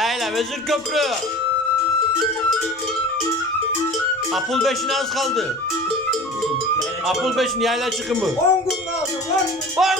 Yayla Vezir Köprü. Apul 5'ine az kaldı. Apul 5'in yayla çıkımı. 10 gün kaldı 10 gün. 10